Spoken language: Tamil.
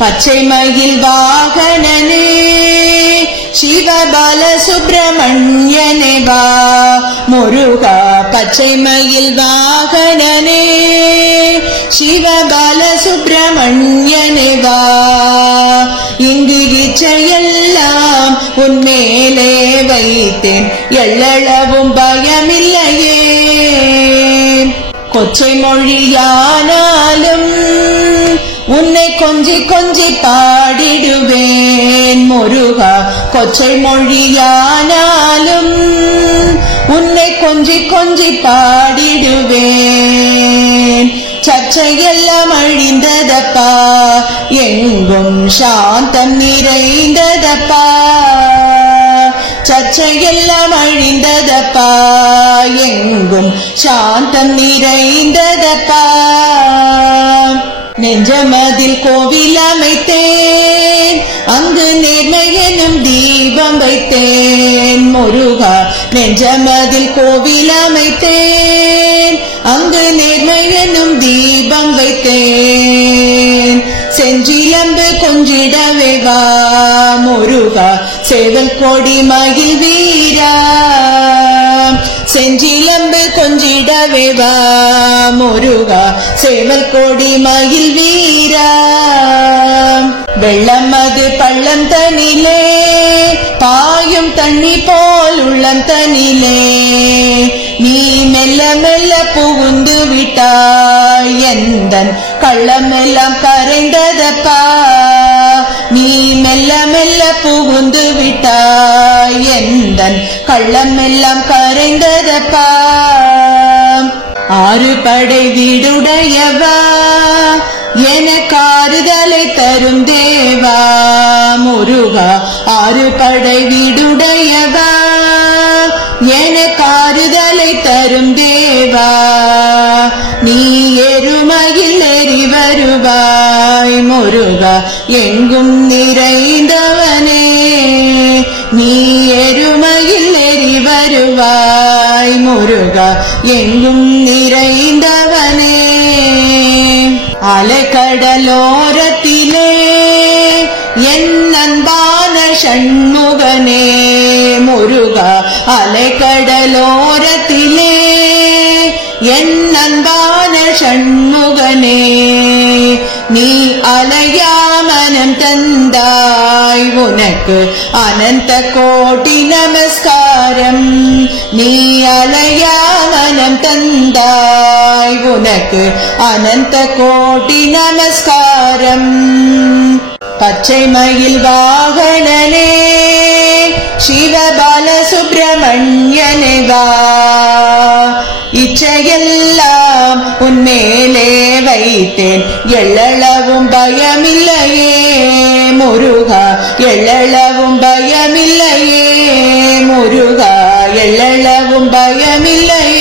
பச்சை மயில் வாகனனே சிவபால சுப்பிரமணியனே வா முருகா. பச்சை மயில் வாகனனே சிவபால சுப்பிரமணியனே வா. இங்கு இச்சையெல்லாம் உன்மேலே வைத்தேன், எள்ளளவும் பயமில்லையே. கொச்சை மொழியானாலும் உன்னை கொஞ்சி கொஞ்சி பாடிடுவேன் முருகா. கொச்சை மொழியானாலும் உன்னை கொஞ்சி கொஞ்சி பாடிடுவேன். சர்ச்சையெல்லாம் அழிந்ததப்பா, எங்கும் சாந்தம் நிறைந்ததப்பா. சர்ச்சையெல்லாம் அழிந்ததப்பா, எங்கும் சாந்தம் நிறைந்ததப்பா. நெஞ்சமதில் கோவில் அமைத்தேன், அங்கு நேர்மை எனும் தீபம் வைத்தேன் முருகா. நெஞ்சமதில் கோவில் அமைத்தேன், அங்கு நேர்மை எனும் தீபம் வைத்தேன். செஞ்சிலம்பு கொஞ்சிடவே வா முருகா, சேவல் கொடி மயில் வீரா. செஞ்சிலம்பு கொஞ்சிடவே வா முருகா, சேவல் கொடி மயில் வீரா. வெள்ளம் அது பள்ளம் தனிலே, பாயும் தண்ணி போல் உள்ளம் தனிலே. நீ மெல்ல மெல்ல புகுந்து விட்டாய், எந்தன் கள்ளமெல்லாம் கரைந்ததப்பா. நீ மெல்ல மெல்ல புகுந்து விட்டாய், எந்தன் கள்ளமெல்லாம் கரைந்ததப்பா. ஆறு படை வீடுடையவா, எனக்கு ஆறுதலை தரும் தேவா முருகா. ஆறு படை வீடுடையவா, எனக்கு ஆறுதலை தரும் தேவா. நீ எருமையில் ஏறி வருவாய் முருகா, எங்கும் நிறைந்தவனே. நீ எருமையில் ஏறி வருவாய் முருகா, எங்கும் நிறைந்தவனே. அலைக்கடலோரத்திலே என் அன்பான சண்முகனே முருகா. அலைக்கடலோரத்திலே என் அன்பான சண்முகனே. நீ அலையாமனம் தந்தாய், உனக்கு அனந்த கோடி நமஸ்காரம். நீ அலையாமனம் தந்தாய், உனக்கு அனந்த கோடி நமஸ்காரம். பச்சை மயில் வாகனனே சிவபால சுப்பிரமணியனே வா. இச்சையெல்லாம் உன்மேலே வைத்தேன், எள்ளளவும் பயமில்லையே முருகா. எள்ளளவும் பயமில்லையே முருகா, எள்ளளவும் பயமில்லையே.